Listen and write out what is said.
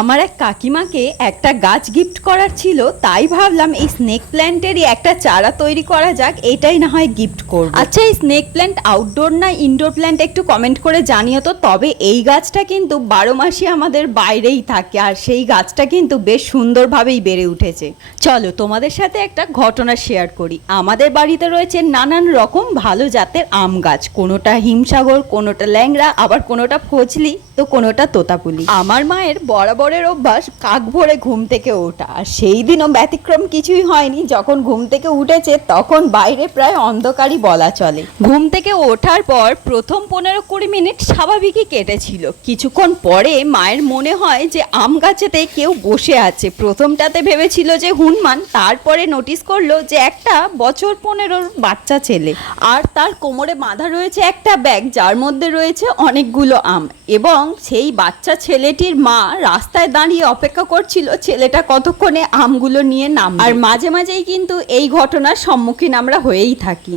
আমার এক কাকিমাকে একটা গাছ গিফট করার ছিল, তাই ভাবলাম এই স্নেক প্ল্যান্টেরই একটা চারা তৈরি করা যাক, এটাই না হয় গিফট করব। আচ্ছা এই স্নেক প্ল্যান্ট আউটডোর না ইনডোর প্ল্যান্ট একটু কমেন্ট করে জানিও তো, তবে এই গাছটা কিন্তু বারো মাসই আমাদের বাইরেই থাকে, আর সেই গাছটা কিন্তু বেশ সুন্দরভাবেই বেড়ে উঠেছে। চলো, তোমাদের সাথে একটা ঘটনা শেয়ার করি। আমাদের বাড়িতে রয়েছে নানান রকম ভালো জাতের আম গাছ, কোনোটা হিমসাগর, কোনোটা ল্যাংড়া, আবার কোনোটা ফজলি, তো কোনোটা তোতাপুলি। আমার মায়ের বরাবরের অভ্যাস কাক ভরে ঘুম থেকে ওঠা। আর সেই দিনও ব্যতিক্রম কিছুই হয়নি, যখন ঘুম থেকে উঠেছে তখন বাইরে প্রায় অন্ধকারই বলা চলে। ঘুম থেকে ওঠার পর প্রথম পনেরো কুড়ি মিনিট স্বাভাবিকই কেটেছিল। কিছুক্ষণ পরে মায়ের মনে হয় যে আম গাছেতে কেউ বসে আছে। প্রথমটাতে ভেবেছিল যে হুনমান, তারপরে নোটিস করল যে একটা বছর পনেরোর বাচ্চা ছেলে। আর তার কোমরে বাঁধা রয়েছে একটা ব্যাগ, যার মধ্যে রয়েছে অনেকগুলো আম। এবং সেই বাচ্চা ছেলেটির মা রাস্তায় দাঁড়িয়ে অপেক্ষা করছিল ছেলেটা কতক্ষণে আমগুলো নিয়ে নাম আর মাঝে মাঝেই কিন্তু এই ঘটনার সম্মুখীন আমরা হয়েই থাকি।